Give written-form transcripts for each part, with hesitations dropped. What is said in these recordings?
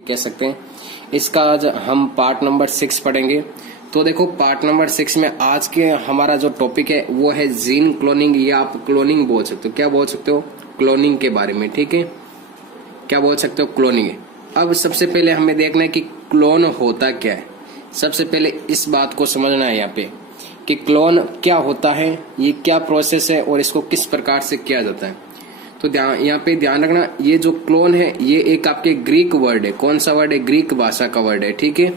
कह सकते हैं। इसका आज हम पार्ट नंबर 6 पढ़ेंगे। तो देखो पार्ट नंबर 6 में आज के हमारा जो टॉपिक है वो है जीन क्लोनिंग, या आप क्लोनिंग बोल सकते हो। क्या बोल सकते हो? क्लोनिंग के बारे में। ठीक है, क्या बोल सकते हो? क्लोनिंग। अब सबसे पहले हमें देखना है कि क्लोन होता क्या है। सबसे पहले इस बात को समझना है यहाँ पे कि क्लोन क्या होता है, ये क्या प्रोसेस है और इसको किस प्रकार से किया जाता है। तो यहाँ पे ध्यान रखना, ये जो क्लोन है ये एक आपके ग्रीक वर्ड है। कौन सा वर्ड है? ग्रीक भाषा का वर्ड है। ठीक है,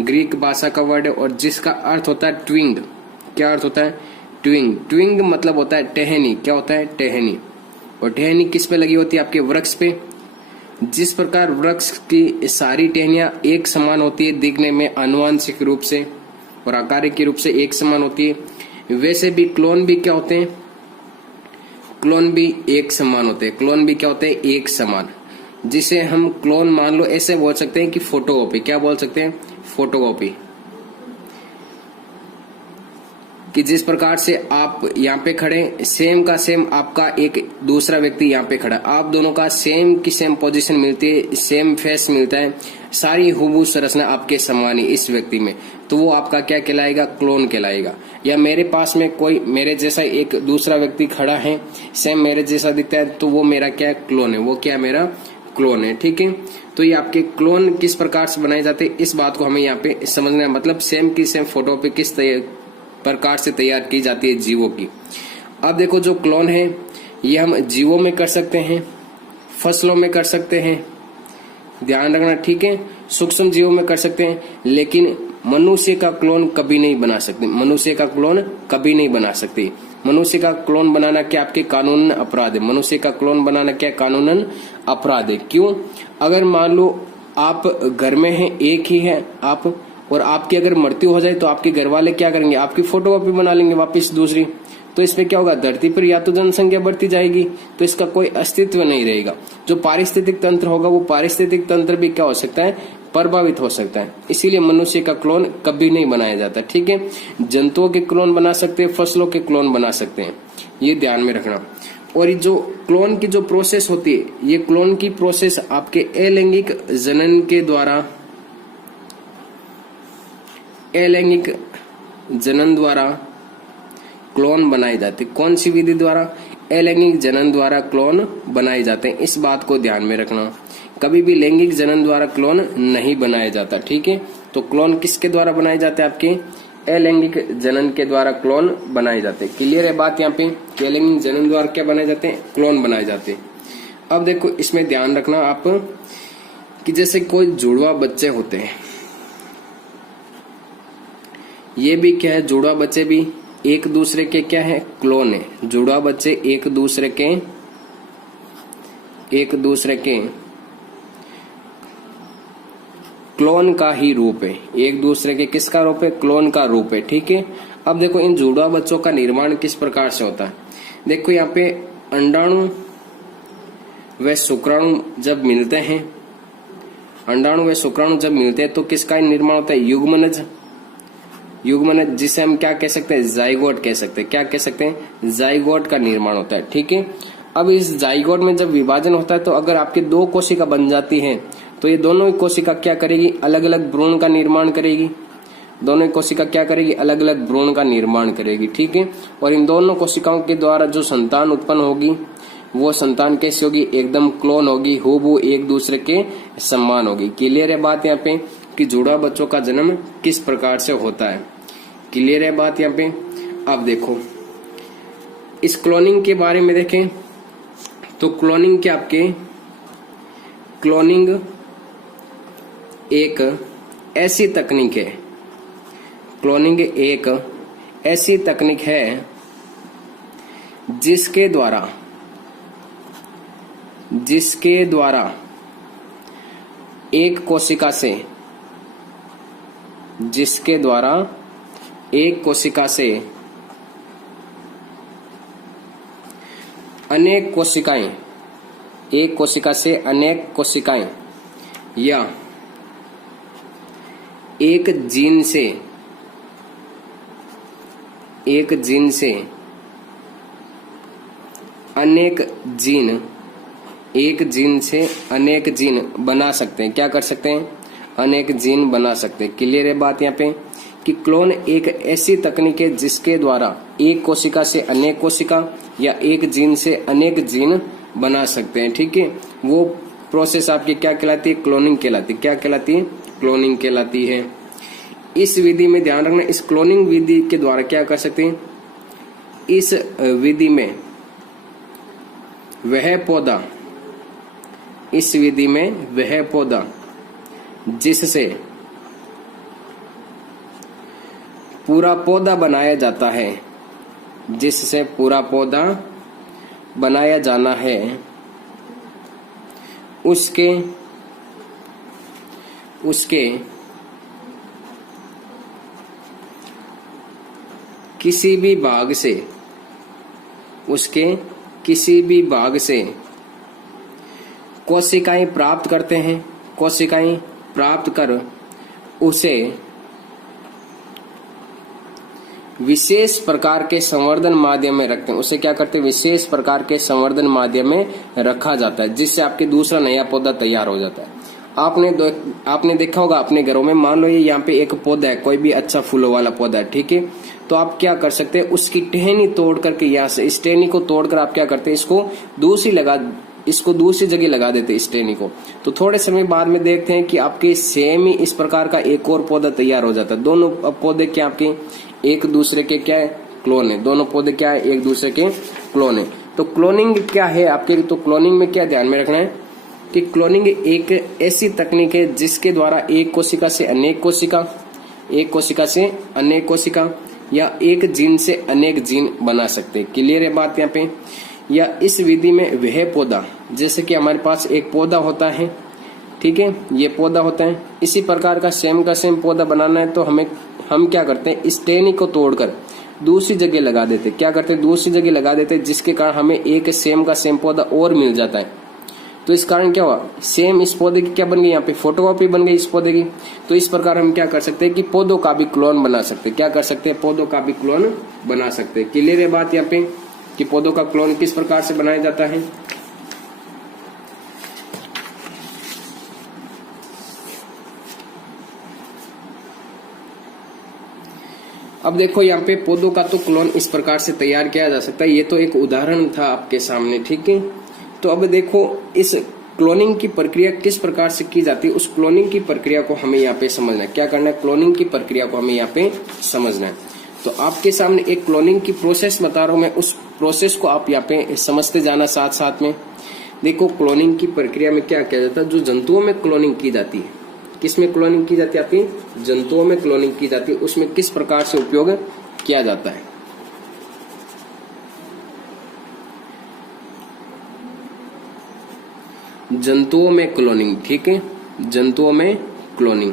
ग्रीक भाषा का वर्ड है और जिसका अर्थ होता है ट्विंग। क्या अर्थ होता है? ट्विंग। ट्विंग मतलब होता है टहनी। क्या होता है? टहनी। और टहनी किस पे लगी होती है? आपके वृक्ष पे। जिस प्रकार वृक्ष की सारी टहनियां एक समान होती है दिखने में, आनुवंशिक रूप से और आकारिक रूप से एक समान होती है, वैसे भी क्लोन भी क्या होते हैं? क्लोन भी एक समान होते हैं। क्लोन भी क्या होते हैं? एक समान। जिसे हम क्लोन मान लो ऐसे बोल सकते हैं कि फोटोकॉपी। क्या बोल सकते हैं? फोटोकॉपी। कि जिस प्रकार से आप यहाँ पे खड़े, सेम का सेम आपका एक दूसरा व्यक्ति यहाँ पे खड़ा, आप दोनों का सेम की सेम पोजीशन मिलती है, सेम फेस मिलता है, सारी हुबहू संरचना आपके समान ही इस व्यक्ति में, तो वो आपका क्या कहलाएगा? क्लोन कहलाएगा। या मेरे पास में कोई मेरे जैसा एक दूसरा व्यक्ति खड़ा है, सेम मेरे जैसा दिखता है, तो वो मेरा क्या? क्लोन है। वो क्या? मेरा क्लोन है। ठीक है, तो ये आपके क्लोन किस प्रकार से बनाए जाते हैं, इस बात को हमें यहाँ पे समझना है। मतलब सेम की सेम फोटो पे किस प्रकार से तैयार की जाती है जीवों की। अब देखो जो क्लोन है ये हम जीवों में कर सकते हैं, फसलों में कर सकते हैं, ध्यान रखना। ठीक है, सूक्ष्म जीवों में कर सकते हैं, लेकिन मनुष्य का क्लोन कभी नहीं बना सकते। मनुष्य का क्लोन कभी नहीं बना सकते। मनुष्य का क्लोन बनाना क्या आपके कानूनन अपराध है? मनुष्य का क्लोन बनाना क्या कानूनन अपराध है? क्यों? अगर मान लो आप घर में हैं, एक ही है आप, और आपकी अगर मृत्यु हो जाए तो आपके घर वाले क्या करेंगे? आपकी फोटोकॉपी बना लेंगे वापस दूसरी। तो इसमें क्या होगा? धरती पर या तो जनसंख्या बढ़ती जाएगी, तो इसका कोई अस्तित्व नहीं रहेगा। जो पारिस्थितिक तंत्र होगा वो पारिस्थितिक तंत्र भी क्या हो सकता है? प्रभावित हो सकता है। इसीलिए मनुष्य का क्लोन कभी नहीं बनाया जाता। ठीक है, जंतुओं के क्लोन बना सकते हैं, फसलों के क्लोन बना सकते हैं, ये ध्यान में रखना। और ये जो क्लोन की जो प्रोसेस होती है, ये क्लोन की प्रोसेस आपके अलैंगिक जनन के द्वारा, अलैंगिक जनन द्वारा क्लोन बनाए जाते। कौन सी विधि द्वारा? अलैंगिक जनन द्वारा क्लोन बनाए जाते हैं। इस बात को ध्यान में रखना, कभी भी लैंगिक जनन द्वारा क्लोन नहीं बनाया जाता। ठीक है, तो क्लोन किसके द्वारा बनाए जाते हैं? आपके अलैंगिक जनन के द्वारा क्लोन बनाए जाते हैं। क्लियर है बात यहाँ पे? अलैंगिक जनन द्वारा क्या बनाए जाते हैं? क्लोन बनाए जाते हैं। अब देखो इसमें ध्यान रखना आप कि जैसे कोई जुड़वा बच्चे होते हैं, ये भी क्या है? जुड़वा बच्चे भी एक दूसरे के क्या है? क्लोन है। जुड़वा बच्चे एक दूसरे के क्लोन का ही रूप है। एक दूसरे के किसका रूप है? क्लोन का रूप है। ठीक है, अब देखो इन जुड़वा बच्चों का निर्माण किस प्रकार से होता है। देखो यहाँ पे अंडाणु व शुक्राणु जब मिलते हैं, अंडाणु व शुक्राणु जब मिलते हैं तो किसका निर्माण होता है? युग्मनज। युग्मनज जिसे हम क्या कह सकते हैं? जाइगोट कह सकते हैं। क्या कह सकते हैं? जाइगोट का निर्माण होता है। ठीक है, अब इस जाइगोट में जब विभाजन होता है तो अगर आपकी दो कोशिका बन जाती है तो ये दोनों ही कोशिका क्या करेगी? अलग अलग भ्रूण का निर्माण करेगी। दोनों ही कोशिका क्या करेगी? अलग अलग भ्रूण का निर्माण करेगी। ठीक है, और इन दोनों कोशिकाओं के द्वारा जो संतान उत्पन्न होगी वो संतान कैसी होगी? एकदम क्लोन होगी, हूबहू एक दूसरे के समान होगी। क्लियर है बात यहाँ पे कि जुड़वा बच्चों का जन्म किस प्रकार से होता है? क्लियर है बात यहाँ पे? अब देखो इस क्लोनिंग के बारे में देखें तो क्लोनिंग क्या आपके, क्लोनिंग एक ऐसी तकनीक है, क्लोनिंग एक ऐसी तकनीक है जिसके द्वारा एक कोशिका से अनेक कोशिकाएं, एक कोशिका से अनेक कोशिकाएं, या एक जीन से अनेक जीन एक जीन से अनेक जीन बना सकते हैं। क्या कर सकते हैं? अनेक जीन बना सकते हैं। क्लियर है बात यहाँ पे कि क्लोन एक ऐसी तकनीक है जिसके द्वारा एक कोशिका से अनेक कोशिका या एक जीन से अनेक जीन बना सकते हैं। ठीक है, वो प्रोसेस आपकी क्या कहलाती है? क्लोनिंग कहलाती है। क्या कहलाती है? क्लोनिंग कहलाती है। इस विधि में ध्यान रखना, इस क्लोनिंग विधि के द्वारा क्या कर सकते हैं? इस विधि में वह पौधा, इस विधि में वह पौधा जिससे पूरा पौधा बनाया जाता है, जिससे पूरा पौधा बनाया जाना है, उसके किसी भी भाग से, उसके किसी भी भाग से कोशिकाएं प्राप्त करते हैं। कोशिकाएं प्राप्त कर उसे विशेष प्रकार के संवर्धन माध्यम में रखते हैं। उसे क्या करते हैं? विशेष प्रकार के संवर्धन माध्यम में रखा जाता है, जिससे आपके दूसरा नया पौधा तैयार हो जाता है। आपने देखा होगा अपने घरों में, मान लो ये यहाँ पे एक पौधा है, कोई भी अच्छा फूलों वाला पौधा है, ठीक है, तो आप क्या कर सकते हैं? उसकी टहनी तोड़ करके, यहाँ से इस टहनी को तोड़कर आप क्या करते हैं? इसको दूसरी जगह लगा देते हैं, इस टहनी को। तो थोड़े समय बाद में देखते हैं कि आपके सेम ही इस प्रकार का एक और पौधा तैयार हो जाता है। दोनों पौधे क्या आपके एक दूसरे के क्या है? क्लोन है। दोनों पौधे क्या है? एक दूसरे के क्लोन है। तो क्लोनिंग क्या है आपके? तो क्लोनिंग में क्या ध्यान में रखना है कि क्लोनिंग एक ऐसी तकनीक है जिसके द्वारा एक कोशिका से अनेक कोशिका, एक कोशिका से अनेक कोशिका या एक जीन से अनेक जीन बना सकते हैं। क्लियर है बात यहाँ पे? या इस विधि में वह पौधा, जैसे कि हमारे पास एक पौधा होता है, ठीक है, ये पौधा होता है, इसी प्रकार का सेम पौधा बनाना है तो हम क्या करते हैं? इस टहनी को तोड़कर दूसरी जगह लगा देते। क्या करते हैं? दूसरी जगह लगा देते, जिसके कारण हमें एक सेम पौधा और मिल जाता है। तो इस कारण क्या हुआ? सेम इस पौधे की क्या बन गई? यहाँ पे फोटोकॉपी बन गई इस पौधे की। तो इस प्रकार हम क्या कर सकते हैं कि पौधों का भी क्लोन बना सकते हैं। क्या कर सकते हैं? पौधों का भी क्लोन बना सकते हैं। क्लियर है बात यहाँ पे कि पौधों का क्लोन किस प्रकार से बनाया जाता है? अब देखो यहाँ पे पौधों का तो क्लोन इस प्रकार से तैयार किया जा सकता है। ये तो एक उदाहरण था आपके सामने, ठीक है। तो अब देखो इस क्लोनिंग की प्रक्रिया किस प्रकार से की जाती है, उस क्लोनिंग की प्रक्रिया को हमें यहाँ पे समझना है। क्या करना है? क्लोनिंग की प्रक्रिया को हमें यहाँ पे समझना है। तो आपके सामने एक क्लोनिंग की प्रोसेस बता रहा हूं मैं, उस प्रोसेस को आप यहाँ पे समझते जाना साथ साथ में। देखो क्लोनिंग की प्रक्रिया में क्या किया जाता है? जो जंतुओं में क्लोनिंग की जाती है, किसमें क्लोनिंग की जाती है? आपकी जंतुओं में क्लोनिंग की जाती है। उसमें किस प्रकार से उपयोग किया जाता है? जंतुओं में क्लोनिंग, ठीक है, जंतुओं में क्लोनिंग।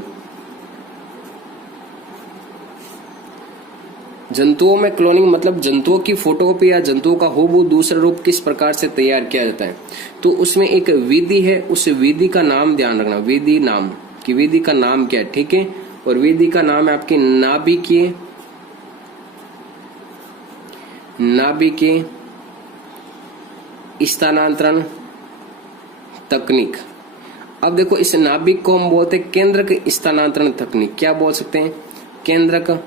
जंतुओं में क्लोनिंग मतलब जंतुओं की फोटोकॉपी या जंतुओं का हूबहू दूसरा रूप किस प्रकार से तैयार किया जाता है। तो उसमें एक विधि है, उस विधि का नाम ध्यान रखना, विधि नाम की विधि का नाम क्या है, ठीक है। और विधि का नाम है आपकी नाभिकीय स्थानांतरण तकनीक। अब देखो इस नाभिक को हम बोलते हैं केंद्रक स्थानांतरण तकनीक। क्या बोल सकते हैं? केंद्रक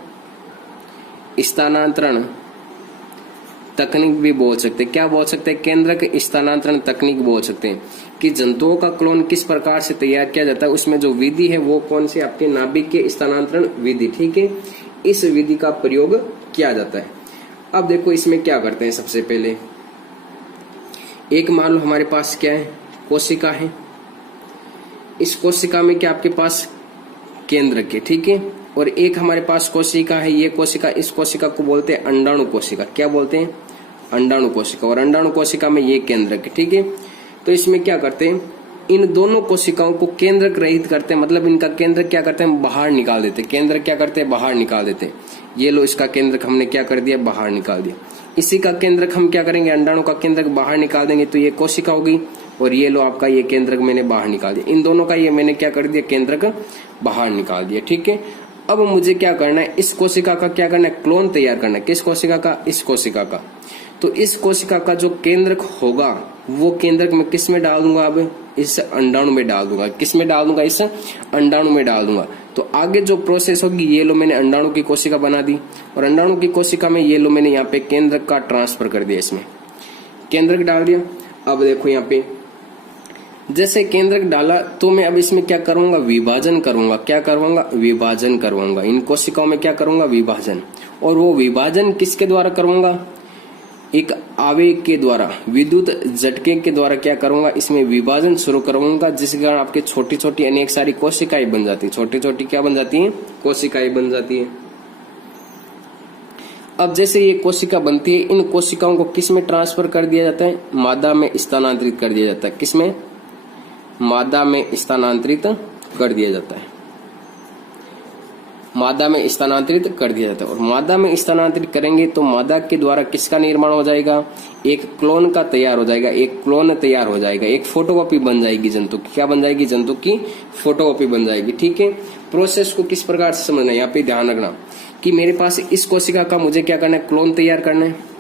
स्थानांतरण तकनीक भी बोल सकते हैं। क्या बोल सकते हैं? केंद्रक स्थानांतरण तकनीक बोल सकते हैं कि जंतुओं का क्लोन किस प्रकार से तैयार किया जाता है। उसमें जो विधि है वो कौन सी? आपके नाभिक के स्थानांतरण विधि, ठीक है। इस विधि का प्रयोग किया जाता है। अब देखो इसमें क्या करते हैं, सबसे पहले एक मान लो हमारे पास क्या है? कोशिका है। इस कोशिका में क्या आपके पास केंद्रक है, ठीक है। और एक हमारे पास कोशिका है, ये कोशिका, इस कोशिका को बोलते हैं अंडाणु कोशिका। क्या बोलते हैं? अंडाणु कोशिका। और अंडाणु कोशिका में ये केंद्रक है, ठीक है। तो इसमें क्या करते हैं? इन दोनों कोशिकाओं को केंद्रक रहित करते हैं, मतलब इनका केंद्र क्या करते हैं? बाहर निकाल देते हैं। केंद्र क्या करते हैं? बाहर निकाल देते हैं। ये लो इसका केंद्रक हमने क्या कर दिया? बाहर निकाल दिया। इसी का केंद्रक हम क्या करेंगे? अंडाणु का केंद्रक बाहर निकाल देंगे, तो ये कोशिका होगी। और ये लो आपका ये केंद्रक मैंने बाहर निकाल दिया। इन दोनों का ये मैंने क्या कर दिया? केंद्रक बाहर निकाल दिया, ठीक है। अब मुझे क्या करना है? इस कोशिका का क्या करना है? क्लोन तैयार करना है। किस कोशिका का? इस कोशिका का। तो इस कोशिका का जो केंद्रक होगा वो केंद्रक मैं किस में डाल दूंगा, अब इस अंडाणु में डाल दूंगा। किस में डाल दूंगा, इस अंडाणु में डाल दूंगा। तो आगे जो प्रोसेस होगी, ये लो मैंने अंडाणु की कोशिका बना दी और अंडाणु की कोशिका में ये लो मैंने यहाँ पे केंद्रक का ट्रांसफर कर दिया, इसमें केंद्रक डाल दिया। अब देखो यहाँ पे जैसे केंद्रक डाला तो मैं अब इसमें क्या करूंगा, विभाजन करूंगा। क्या करूंगा, विभाजन करवाऊंगा। इन कोशिकाओं में क्या करूंगा, विभाजन। और वो विभाजन किसके द्वारा करूंगा, एक आवेग के द्वारा, विद्युत झटके के द्वारा क्या करूंगा, इसमें विभाजन शुरू करूंगा, जिसके कारण आपके छोटी छोटी अनेक सारी कोशिकाएं बन जाती है। छोटी छोटी क्या बन जाती है, कोशिकाएं बन जाती है। अब जैसे ये कोशिका बनती है, इन कोशिकाओं को किस में ट्रांसफर कर दिया जाता है, मादा में स्थानांतरित कर दिया जाता है। किसमें, मादा में स्थानांतरित कर दिया जाता है। मादा में स्थानांतरित कर दिया जाता है। और मादा में स्थानांतरित करेंगे तो मादा के द्वारा किसका निर्माण हो जाएगा, एक क्लोन का तैयार हो जाएगा। एक क्लोन तैयार हो जाएगा, एक फोटोकॉपी बन जाएगी जंतु की। क्या बन जाएगी, जंतु की फोटोकॉपी बन जाएगी। ठीक है, प्रोसेस को किस प्रकार से समझना है, यहाँ पे ध्यान रखना कि मेरे पास इस कोशिका का मुझे क्या करना है, क्लोन तैयार करना है।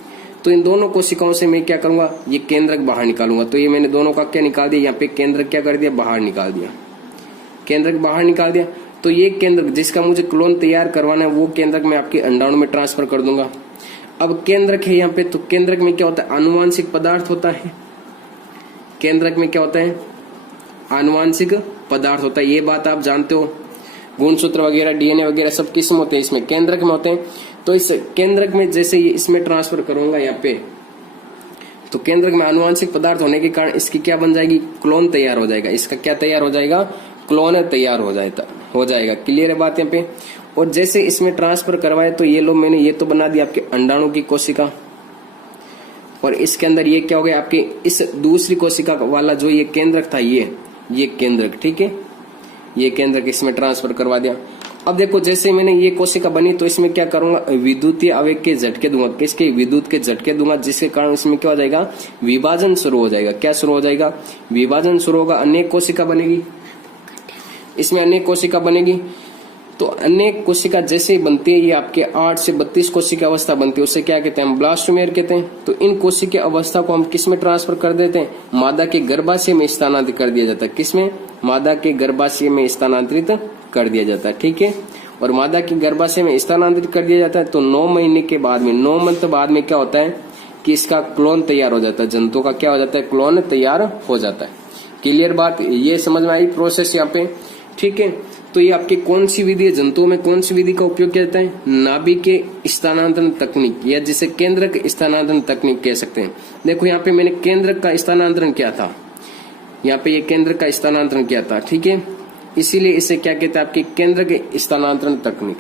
तो इन दोनों कोशिकाओं से मैं क्या करूंगा, ये केंद्रक बाहर निकालूंगा। तो ये मैंने दोनों का क्या निकाल दिया, यहाँ पे केंद्रक क्या कर दिया, बाहर निकाल दिया। केंद्रक बाहर निकाल दिया तो ये केंद्रक जिसका मुझे क्लोन तैयार करवाना है वो केंद्रक मैं आपके अंडाणु में ट्रांसफर कर दूंगा। अब केंद्रक है यहाँ पे, तो केंद्रक में क्या होता है, आनुवांशिक पदार्थ होता है। केंद्रक में क्या होता है, आनुवांशिक पदार्थ होता है। ये बात आप जानते हो, गुणसूत्र वगैरह, डीएनए वगैरह सब किस में होते हैं, इसमें केंद्रक में होते हैं। तो इस केंद्रक में जैसे ये इसमें ट्रांसफर करूंगा यहाँ पे, तो केंद्रक में आनुवांशिक पदार्थ होने के कारण इसकी क्या बन जाएगी, क्लोन तैयार हो जाएगा। इसका क्या तैयार हो जाएगा, क्लोन तैयार हो जाएगा। क्लियर है बात यहाँ पे। और जैसे इसमें ट्रांसफर करवाए तो ये लो मैंने ये तो बना दिया आपके अंडाणु की कोशिका, और इसके अंदर ये क्या हो गया, आपके इस दूसरी कोशिका वाला जो ये केंद्रक था, ये केंद्रक, ठीक है, ये केंद्रक इसमें ट्रांसफर करवा दिया। अब देखो जैसे मैंने ये कोशिका बनी तो इसमें क्या करूंगा, विद्युतीय आवेग के झटके दूंगा। किसके, विद्युत के झटके दूंगा, जिसके कारण इसमें क्या हो जाएगा, विभाजन शुरू हो जाएगा। क्या शुरू हो जाएगा, विभाजन शुरू होगा। अनेक कोशिका बनेगी, इसमें अनेक कोशिका बनेगी। तो अनेक कोशिका जैसे ही बनती है, ये आपके 8 से 32 कोशिका अवस्था बनती है, उससे क्या कहते हैं, ब्लास्टोमेर कहते हैं। तो इन कोशिका अवस्था को हम किस में ट्रांसफर कर देते हैं, मादा के गर्भाशय में स्थानांतरित कर दिया जाता है। किसमें, मादा के गर्भाशय में स्थानांतरित कर दिया जाता है। ठीक है, और मादा के गर्भाशय में स्थानांतरित कर दिया जाता है तो 9 महीने के बाद में, 9 मंथ बाद में क्या होता है कि इसका क्लोन तैयार हो जाता है। जंतु का क्या हो जाता है, क्लोन तैयार हो जाता है। क्लियर बात, ये समझ में आई प्रोसेस यहाँ पे। ठीक है, तो ये आपकी कौन सी विधि है, जंतुओं में कौन सी विधि का उपयोग किया जाता है, नाभिकीय स्थानांतरण तकनीक, या जिसे केंद्रक स्थानांतरण तकनीक कह सकते हैं। देखो यहाँ पे मैंने केंद्रक का स्थानांतरण किया था, यहाँ पे ये केंद्रक का स्थानांतरण किया था। ठीक है, इसीलिए इसे क्या कहते हैं, आपकी केंद्रक स्थानांतरण तकनीक।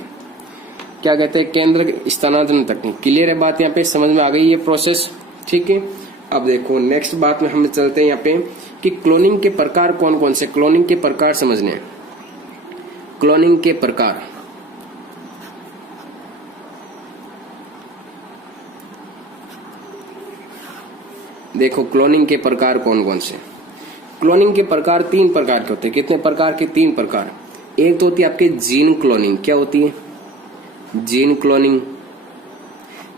क्या कहते हैं, केंद्रक स्थानांतरण तकनीक। क्लियर है बात, यहाँ पे समझ में आ गई ये प्रोसेस। ठीक है, अब देखो नेक्स्ट बात में हम चलते हैं यहाँ पे कि क्लोनिंग के प्रकार कौन कौन से, क्लोनिंग के प्रकार समझने हैं। क्लोनिंग के प्रकार, देखो क्लोनिंग के प्रकार कौन कौन से। क्लोनिंग के प्रकार 3 प्रकार के होते हैं। कितने प्रकार के, 3 प्रकार। एक तो होती है आपके जीन क्लोनिंग। क्या होती है, जीन क्लोनिंग,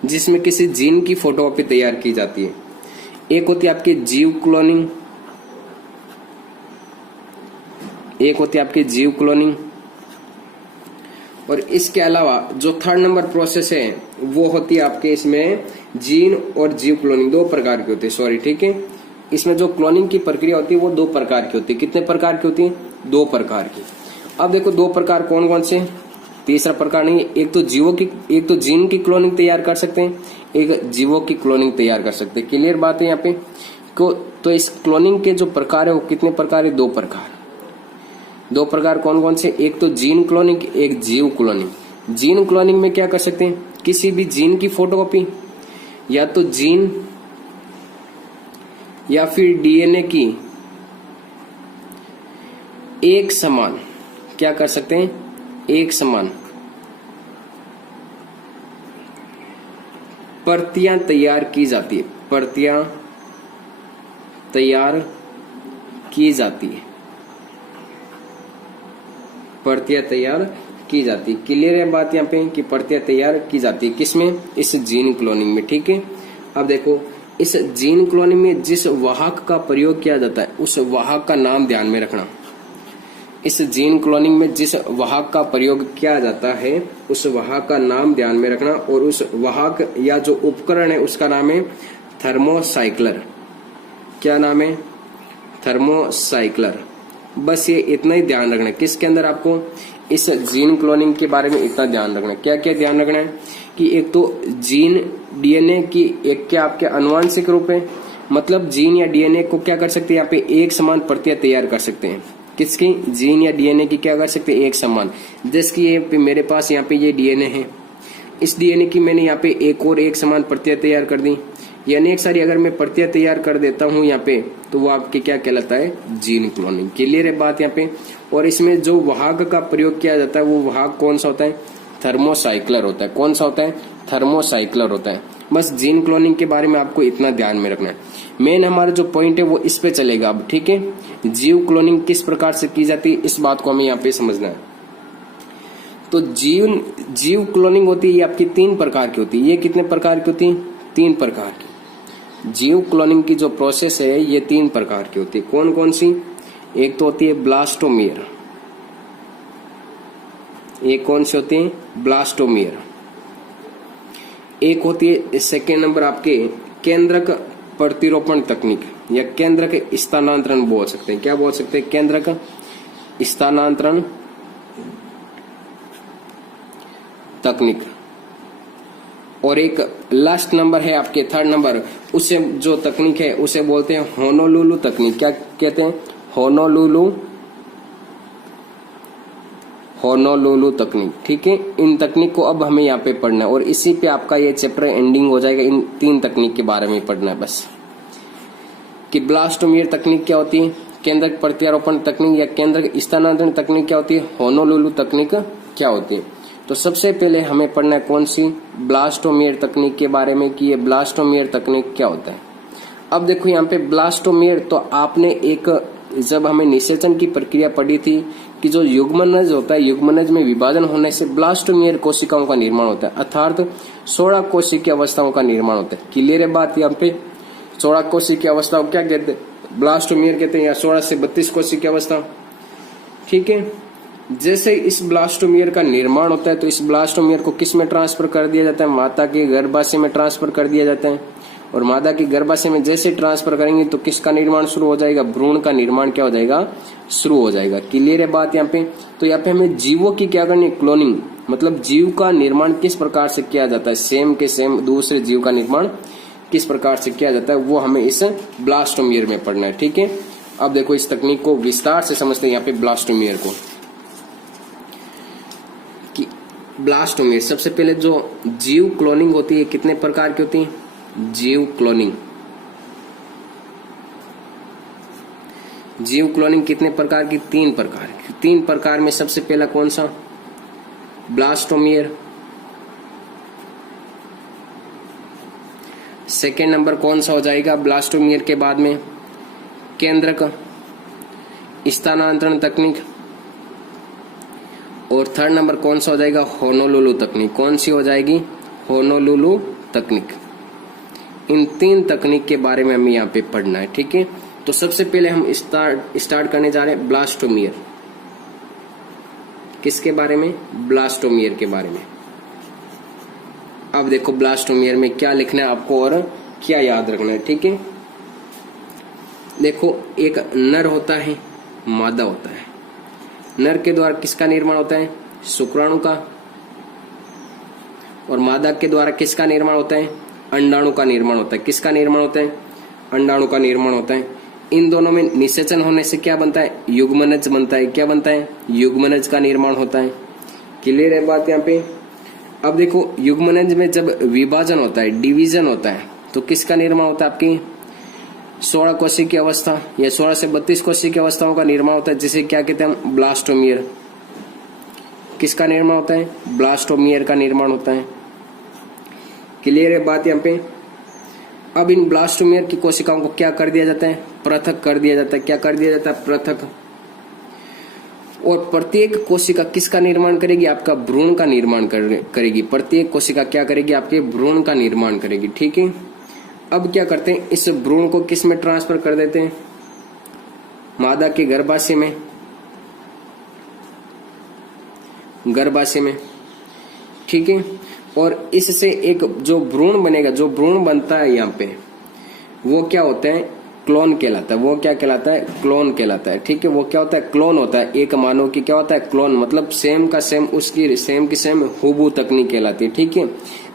जिसमें किसी जीन की फोटोकॉपी तैयार की जाती है। एक होती है आपकी जीव क्लोनिंग, एक होती है आपकी जीव क्लोनिंग। और इसके अलावा जो 3rd नंबर प्रोसेस है वो होती है आपके इसमें जीन और जीव क्लोनिंग। 2 प्रकार की होती है, सॉरी। ठीक है, इसमें जो क्लोनिंग की प्रक्रिया होती है वो 2 प्रकार की होती है। कितने प्रकार की होती है, 2 प्रकार की। अब देखो 2 प्रकार कौन कौन से, तीसरा प्रकार नहीं। एक तो जीन की क्लोनिंग तैयार कर सकते हैं, एक जीवों की क्लोनिंग तैयार कर सकते हैं। क्लियर बात है यहाँ पे। तो इस क्लोनिंग के जो प्रकार है वो कितने प्रकार है, 2 प्रकार। 2 प्रकार कौन कौन से, एक तो जीन क्लोनिंग, एक जीव क्लोनिंग। जीन क्लोनिंग में क्या कर सकते हैं, किसी भी जीन की फोटोकॉपी, या तो जीन या फिर डीएनए की एक समान, क्या कर सकते हैं, एक समान प्रतियां तैयार की जाती है। प्रतियां तैयार की जाती है, प्रतियां तैयार की जाती है। क्लियर है बात यहाँ पे कि प्रतियां तैयार की जाती है किसमें, इस जीन क्लोनिंग में। ठीक है, अब देखो, इस जीन क्लोनिंग में जिस वाहक का प्रयोग किया जाता है उस वाहक का नाम ध्यान में रखना। इस जीन क्लोनिंग में जिस वाहक का प्रयोग किया जाता है उस वाहक का नाम ध्यान में रखना, और उस वाहक या जो उपकरण है उसका नाम है थर्मोसाइक्लर। क्या नाम है? थर्मोसाइक्लर। बस ये इतना ही ध्यान रखना है। किसके अंदर आपको इस जीन क्लोनिंग के बारे में इतना ध्यान रखना है। क्या क्या ध्यान रखना है कि एक तो जीन डीएनए की एक क्या आपके अनुवांशिक रूप है, मतलब जीन या डीएनए को क्या कर सकते हैं यहाँ पे एक समान प्रतियां तैयार कर सकते हैं। किसकी? जीन या डीएनए की क्या कर सकते हैं? एक समान। जैसे कि ये मेरे पास यहाँ पे ये डीएनए है, इस डीएनए की मैंने यहाँ पे एक और एक समान प्रतियां तैयार कर दी, ये अनेक सारी अगर मैं प्रतियां तैयार कर देता हूँ यहाँ पे, तो वो आपके क्या कहलाता है? Gene cloning. क्लियर है बात यहाँ पे? और इसमें जो वाहक का प्रयोग किया जाता है वो वाहक कौन सा होता है? थर्मोसाइक्लर होता है। कौन सा होता है? थर्मोसाइक्लर होता है। बस जीन क्लोनिंग के बारे में आपको इतना ध्यान में रखना है। मेन हमारा जो पॉइंट है वो इस पे चलेगा अब, ठीक है। जीव क्लोनिंग किस प्रकार से की जाती है इस बात को हमें यहाँ पे समझना है। तो जीव क्लोनिंग होती है ये आपकी 3 प्रकार की होती है। ये कितने प्रकार की होती है? 3 प्रकार की। जीव क्लोनिंग की जो प्रोसेस है ये 3 प्रकार की होती है। कौन कौन सी? एक तो होती है ब्लास्टोमियर। एक कौन सी होती है? ब्लास्टोमियर। एक होती है सेकेंड नंबर आपके केंद्रक प्रतिरोपण तकनीक या केंद्रक स्थानांतरण बोल सकते हैं। क्या बोल सकते हैं? केंद्रक स्थानांतरण तकनीक। और एक लास्ट नंबर है आपके थर्ड नंबर, उसे जो तकनीक है उसे बोलते हैं होनोलुलु तकनीक। क्या कहते हैं? होनोलुलु तकनीक। ठीक है, इन तकनीक को अब हमें यहाँ पे पढ़ना है और इसी पे आपका ये चैप्टर एंडिंग हो जाएगा। इन 3 तकनीक के बारे में पढ़ना है बस, कि ब्लास्टोमियर तकनीक क्या होती है, केंद्रक प्रत्यारोपण तकनीक या केंद्रक स्थानांतरण तकनीक क्या होती है, होनोलुलु तकनीक क्या होती है। तो सबसे पहले हमें पढ़ना है कौन सी? ब्लास्टोमियर तकनीक के बारे में, कि ये ब्लास्टोमियर तकनीक क्या होता है। अब देखो यहाँ पे ब्लास्टोमियर, तो आपने एक जब हमें निषेचन की प्रक्रिया पढ़ी थी कि जो युग्मनज होता है, युग्मनज में विभाजन होने से ब्लास्टोमियर कोशिकाओं का निर्माण होता है, अर्थात 16 कोशिकीय अवस्थाओं का निर्माण होता है। क्लियर है बात यहाँ पे? 16 कोशिकीय अवस्था क्या कहते हैं? ब्लास्टोमियर कहते हैं, या 16 से 32 कोशिकीय अवस्था। ठीक है, जैसे इस ब्लास्टोमियर का निर्माण होता है तो इस ब्लास्टोमियर को किस में ट्रांसफर कर दिया जाता है? माता के गर्भाशय में ट्रांसफर कर दिया जाता है। और मादा की गर्भाशय में जैसे ट्रांसफर करेंगे तो किसका निर्माण शुरू हो जाएगा? भ्रूण का निर्माण क्या हो जाएगा? शुरू हो जाएगा। क्लियर है बात यहाँ पे? तो यहाँ पे हमें जीवों की क्या करनी? क्लोनिंग, मतलब जीव का निर्माण किस प्रकार से किया जाता है, सेम के सेम दूसरे जीव का निर्माण किस प्रकार से किया जाता है, वो हमें इस ब्लास्टोमियर में पढ़ना है। ठीक है, अब देखो इस तकनीक को विस्तार से समझते हैं यहाँ पे ब्लास्टोमियर को। कि ब्लास्टोमियर, सबसे पहले जो जीव क्लोनिंग होती है कितने प्रकार की होती है? जीव क्लोनिंग कितने प्रकार की? 3 प्रकार की। 3 प्रकार में सबसे पहला कौन सा? ब्लास्टोमियर। सेकेंड नंबर कौन सा हो जाएगा ब्लास्टोमियर के बाद में? केंद्रक स्थानांतरण तकनीक। और थर्ड नंबर कौन सा हो जाएगा? होनोलुलु तकनीक। कौन सी हो जाएगी? होनोलुलु तकनीक। इन 3 तकनीक के बारे में हमें यहाँ पे पढ़ना है। ठीक है, तो सबसे पहले हम स्टार्ट करने जा रहे हैं ब्लास्टोमियर। किसके बारे में? ब्लास्टोमियर के बारे में। अब देखो ब्लास्टोमियर में क्या लिखना है आपको और क्या याद रखना है। ठीक है, देखो एक नर होता है, मादा होता है। नर के द्वारा किसका निर्माण होता है? शुक्राणु का। और मादा के द्वारा किसका निर्माण होता है? अंडाणु का निर्माण होता है। किसका निर्माण होता है? अंडाणु का निर्माण होता है। इन दोनों में निषेचन होने से क्या बनता है? युग्मनज बनता है। क्या बनता है? युग्मनज का निर्माण होता है। क्लियर है बात यहाँ पे? अब देखो युग्मनज में जब विभाजन होता है, डिवीजन होता है, तो किसका निर्माण होता है? आपकी 16 कोशिकीय अवस्था या 16 से 32 कोशिकीय अवस्थाओं का निर्माण होता है, जिसे क्या कहते हैं? ब्लास्टोमियर। किसका निर्माण होता है? ब्लास्टोमियर का निर्माण होता है। क्लियर है बात यहाँ पे? अब इन ब्लास्टोमियर की कोशिकाओं को क्या कर दिया जाता है? पृथक कर दिया जाता है। क्या कर दिया जाता है? पृथक। और प्रत्येक कोशिका किसका निर्माण करेगी? आपका भ्रूण का निर्माण करेगी। प्रत्येक कोशिका क्या करेगी? आपके भ्रूण का निर्माण करेगी। ठीक है, अब क्या करते हैं, इस भ्रूण को किस में ट्रांसफर कर देते हैं, मादा के गर्भाशय में, गर्भाशय में, ठीक है। और इससे एक जो भ्रूण बनेगा, जो भ्रूण बनता है यहाँ पे, वो क्या होता है, क्लोन कहलाता है। वो क्या कहलाता है, क्लोन कहलाता है, ठीक है। वो क्या होता है, क्लोन होता है। एक मानव की क्या होता है, क्लोन, मतलब सेम का सेम, उसकी सेम की सेम हुबहू तकनीक कहलाती है, ठीक है।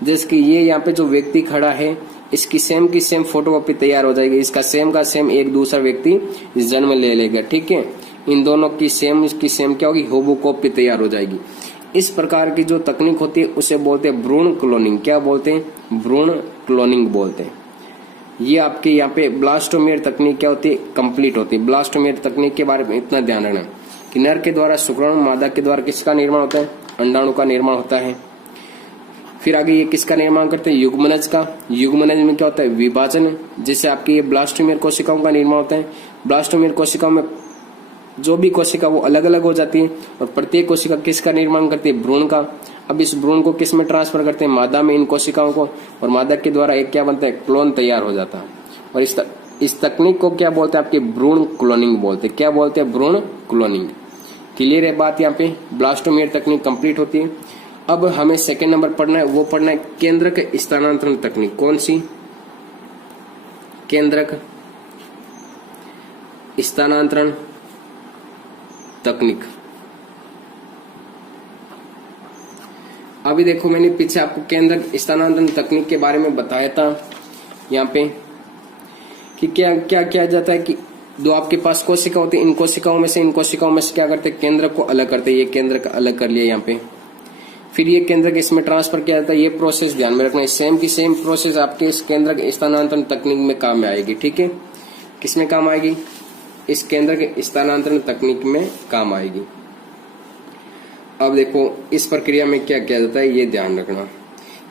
जैसे कि ये यहाँ पे जो व्यक्ति खड़ा है, इसकी सेम की सेम फोटोकॉपी तैयार हो जाएगी, इसका सेम का सेम एक दूसरा व्यक्ति जन्म ले लेगा, ठीक है। इन दोनों की सेम क्या होगी, हुबहू कॉपी तैयार हो जाएगी। इस प्रकार की जो तकनीक होती है उसे बोलते हैं भ्रूण क्लोनिंग। क्या बोलते हैं, भ्रूण क्लोनिंग बोलते हैं। ये आपके यहाँ पे ब्लास्टोमेयर तकनीक क्या होती है, कंप्लीट होती है। ब्लास्टोमेयर तकनीक के बारे में इतना ध्यान रखना कि नर के द्वारा शुक्राणु, मादा के द्वारा किसका निर्माण होता है, अंडाणु का निर्माण होता है। फिर आगे ये किसका निर्माण करते हैं, युग्मनज का। युग्मनज में क्या होता है, विभाजन, जिससे आपकी ये ब्लास्टोमेयर कोशिकाओं का निर्माण होता है। ब्लास्टोमेयर कोशिकाओं में जो भी कोशिका वो अलग अलग हो जाती है और प्रत्येक कोशिका किसका निर्माण करती है, भ्रूण का। अब इस भ्रूण को किस में ट्रांसफर करते हैं, मादा में, इन कोशिकाओं को, और मादा के द्वारा एक क्या बनता है, क्लोन तैयार हो जाता है। और इस तकनीक को क्या बोलते हैं, आपके भ्रूण क्लोनिंग बोलते हैं। क्या बोलते हैं, भ्रूण क्लोनिंग। क्लियर है बात, यहाँ पे ब्लास्टोमेयर तकनीक कंप्लीट होती है। अब हमें सेकेंड नंबर पढ़ना है, वो पढ़ना है केंद्रक स्थानांतरण तकनीक। कौन सी, केंद्रक स्थानांतरण तकनीक। अभी देखो मैंने पीछे आपको केंद्रक स्थानांतरण तकनीक के बारे में बताया था यहाँ पे कि क्या क्या किया जाता है कि जो आपके पास कोशिका होती है, इन कोशिकाओं में से क्या करते हैं, केंद्रक को अलग करते हैं। ये केंद्रक अलग कर लिया यहाँ पे, फिर ये केंद्रक इसमें ट्रांसफर किया जाता है। ये प्रोसेस ध्यान में रखना है, सेम की सेम प्रोसेस आपके इस केंद्रक स्थानांतरण तकनीक में काम में आएगी, ठीक है। किसमें काम आएगी, इस केंद्रक स्थानांतरण तकनीक में काम आएगी। अब देखो इस प्रक्रिया में क्या किया जाता है, ये ध्यान रखना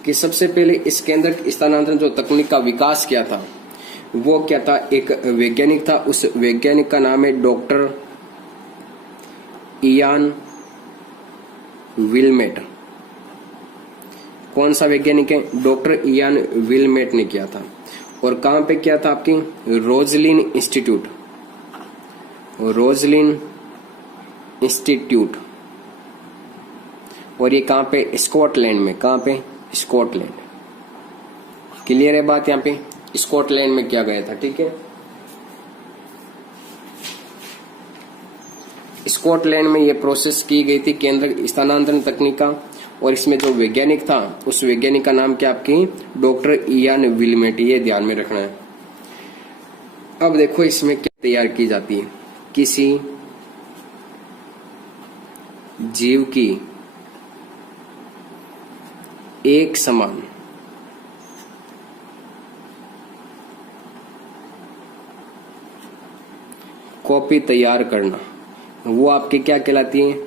कि सबसे पहले इस केंद्रक स्थानांतरण जो तकनीक का विकास किया था, वो क्या था, एक वैज्ञानिक था। उस वैज्ञानिक का नाम है डॉक्टर इयान विल्मेट। कौन सा वैज्ञानिक है, डॉक्टर इयान विल्मेट ने किया था। और कहां पे किया था, आपकी रोजलिन इंस्टीट्यूट, रोजलिन इंस्टीट्यूट। और ये कहां पे, स्कॉटलैंड में। कहां पे, स्कॉटलैंड। क्लियर है बात, यहाँ पे स्कॉटलैंड में किया गया था, ठीक है। स्कॉटलैंड में ये प्रोसेस की गई थी केंद्रक स्थानांतरण तकनीक का। और इसमें जो वैज्ञानिक था, उस वैज्ञानिक का नाम क्या, आपकी डॉक्टर इयान विल्मेट। ये ध्यान में रखना है। अब देखो इसमें क्या तैयार की जाती है, किसी जीव की एक समान कॉपी तैयार करना, वो आपकी क्या कहलाती है,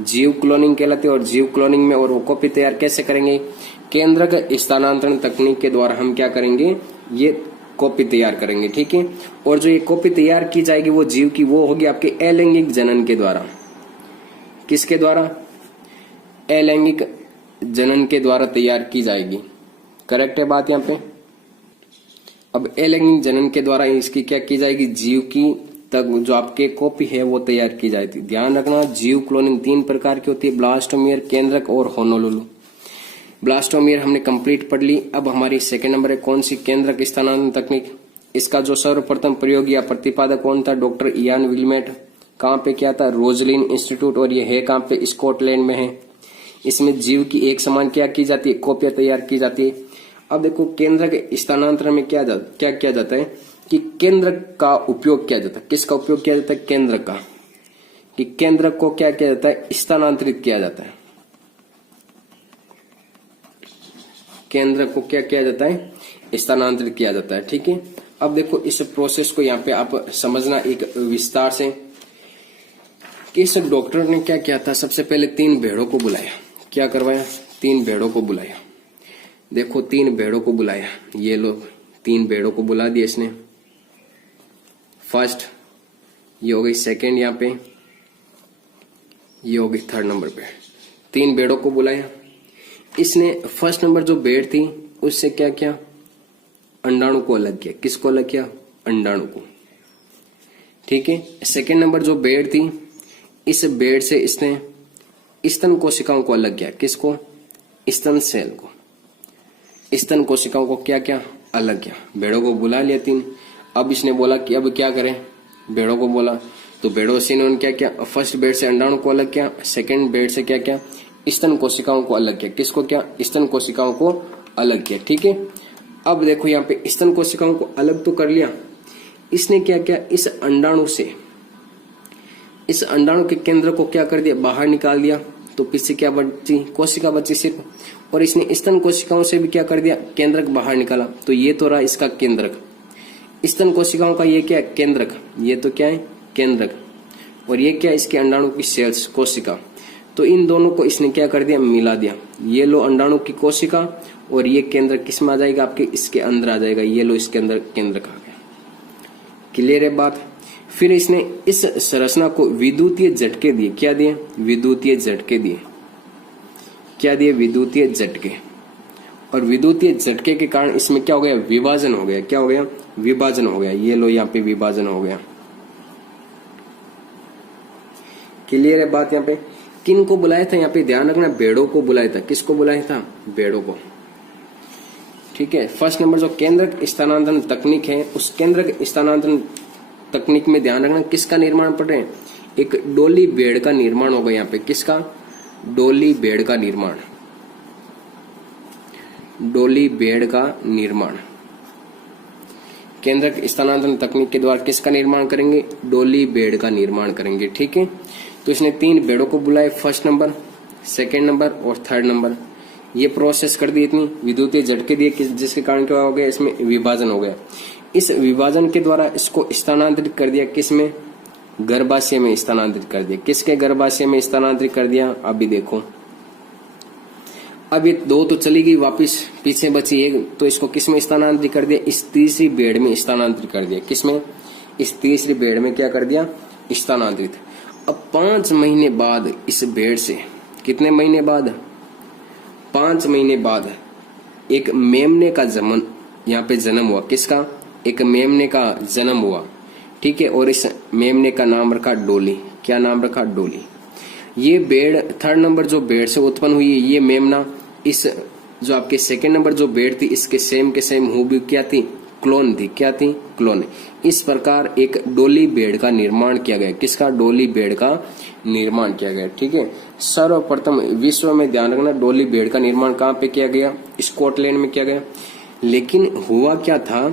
जीव क्लोनिंग कहलाती है। और जीव क्लोनिंग में और वो कॉपी तैयार कैसे करेंगे, केंद्रक स्थानांतरण तकनीक के द्वारा हम क्या करेंगे, ये कॉपी तैयार करेंगे, ठीक है। और जो ये कॉपी तैयार की जाएगी वो जीव की, वो होगी आपके अलैंगिक जनन के द्वारा। किसके द्वारा, अलैंगिक जनन के द्वारा तैयार की जाएगी। करेक्ट है बात यहाँ पे। अब अलैंगिक जनन के द्वारा इसकी क्या की जाएगी, जीव की तक जो आपके कॉपी है वो तैयार की जाती है। ध्यान रखना, जीव क्लोनिंग 3 प्रकार की होती है, ब्लास्टोमेयर, केंद्रक और होनोलुलु। ब्लास्टोमेयर हमने कंप्लीट पढ़ ली। अब हमारी सेकंड नंबर है कौन सी, केंद्रक स्थानांतरण तकनीक। इसका जो सर्वप्रथम प्रयोग या प्रतिपादक कौन था, डॉक्टर इयान विल्मेट। कहाँ पे किया था, रोजलिन इंस्टीट्यूट। और ये है कहाँ पे, स्कॉटलैंड में है। इसमें जीव की एक समान क्या की जाती है, कॉपियां तैयार की जाती है। अब देखो केंद्रक स्थानांतरण में क्या किया जाता है कि केंद्रक का उपयोग किया जाता है। किसका उपयोग किया जाता है, केंद्रक का। कि केंद्रक को क्या किया जाता है, स्थानांतरित किया जाता है। केंद्रक को क्या किया जाता है, स्थानांतरित किया जाता है, ठीक है। अब देखो इस प्रोसेस को यहाँ पे आप समझना एक विस्तार से कि इस डॉक्टर ने क्या किया था। सबसे पहले 3 भेड़ों को बुलाया। क्या करवाया, 3 भेड़ों को बुलाया। देखो 3 भेड़ों को बुलाया, ये लोग 3 भेड़ों को बुला दिया इसने। फर्स्ट ये हो गई, सेकेंड यहाँ पे, ये हो गई थर्ड नंबर पे। 3 भेड़ों को बुलाया इसने। फर्स्ट नंबर जो भेड़ थी उससे क्या किया, अंडाणु को अलग किया। किसको अलग किया? अंडाणु को। ठीक है। सेकेंड नंबर जो बेड़ थी, इस बेड़ से इसने स्तन कोशिकाओं को अलग किया। किसको? स्तन सेल को। स्तन कोशिकाओं को क्या क्या? अलग किया। भेड़ों को बुला लिया 3। अब इसने बोला कि अब क्या करें, भेड़ों को बोला, तो भेड़ों से इन्होंने क्या किया? फर्स्ट बेड़ से अंडाणु को अलग किया, सेकेंड बेड़ से क्या किया? स्तन कोशिकाओं को अलग किया। किसको क्या? स्तन कोशिकाओं को अलग किया। ठीक है। अब देखो यहाँ पे स्तन कोशिकाओं को अलग तो कर लिया, इसने क्या किया? इस अंडाणु से, इस अंडाणु के केंद्र को क्या कर दिया? बाहर निकाल दिया। तो पीछे क्या बची? कोशिका बची सिर्फ। और इसने स्तन कोशिकाओं से भी क्या कर दिया? केंद्रक बाहर निकाला। तो ये तो रहा इसका केंद्रक। स्तन कोशिकाओं का ये क्या है? केंद्रक। ये तो क्या है? केंद्रक। और ये क्या? इसके अंडाणु की सेल्स, कोशिका। तो इन दोनों को इसने क्या कर दिया? मिला दिया। ये लो अंडाणु की कोशिका और ये केंद्र किस में आ जाएगा? आपके इसके अंदर आ जाएगा। ये लो इसके अंदर केंद्रक आ गया। क्लियर है बात? फिर इसने इस संरचना को विद्युतीय झटके दिए। क्या दिए? विद्युतीय झटके दिए। क्या दिए? विद्युतीय झटके। और विद्युतीय झटके के कारण इसमें क्या हो गया? विभाजन हो गया। क्या हो गया? विभाजन हो गया। ये लो यहाँ पे विभाजन हो गया। क्लियर है बात? यहाँ पे किन को बुलाया था? यहाँ पे ध्यान रखना, भेड़ों को बुलाया था। किसको बुलाया था? भेड़ों को। ठीक है। फर्स्ट नंबर जो केंद्रक स्थानांतरण तकनीक है, उस केंद्रक स्थानांतरण तकनीक में ध्यान रखना किसका निर्माण पढ़ रहे हैं? एक डोली भेड़ का निर्माण होगा यहाँ पे। किसका? डोली भेड़ का निर्माण। डोली भेड़ का निर्माण केंद्रक स्थानांतरण तकनीक के द्वारा किसका निर्माण करेंगे? डोली भेड़ का निर्माण करेंगे। ठीक है। तो इसने 3 भेड़ों को बुलाए, फर्स्ट नंबर, सेकेंड नंबर और थर्ड नंबर। ये प्रोसेस कर दी, इतनी विद्युतीय झटके दिए जिसके कारण क्या हो गया? इसमें विभाजन हो गया। इस विभाजन के द्वारा इसको स्थानांतरित कर दिया। किसमें? गर्भाशय में स्थानांतरित कर दिया। किसके गर्भाशय में स्थानांतरित कर दिया? अभी देखो, अब ये 2 तो चली गई, वापिस पीछे बची 1, तो इसको किसमें स्थानांतरित कर दिया? इस तीसरी भेड़ में स्थानांतरित कर दिया। किसमें? इस तीसरी भेड़ में क्या कर दिया? स्थानांतरित। अब 5 महीने बाद इस भेड़ से, कितने महीने बाद? 5 महीने बाद एक मेमने का यहाँ पे जन्म हुआ। किसका? एक मेमने का जन्म हुआ। ठीक है। और इस मेमने का नाम रखा डोली। क्या नाम रखा? डोली। ये भेड़, थर्ड नंबर जो भेड़ से उत्पन्न हुई है, ये मेमना इस जो आपके सेकेंड नंबर जो भेड़ थी, इसके सेम के सेम हूबहू क्या थी? क्लोन थी। क्या थी? क्लोन। इस प्रकार एक डोली भेड़ का निर्माण किया गया। किसका? डोली भेड़ का निर्माण किया गया। ठीक है। सर्वप्रथम विश्व में, ध्यान रखना, डोली भेड़ का निर्माण कहाँ पे किया गया? स्कॉटलैंड में किया गया। लेकिन हुआ क्या था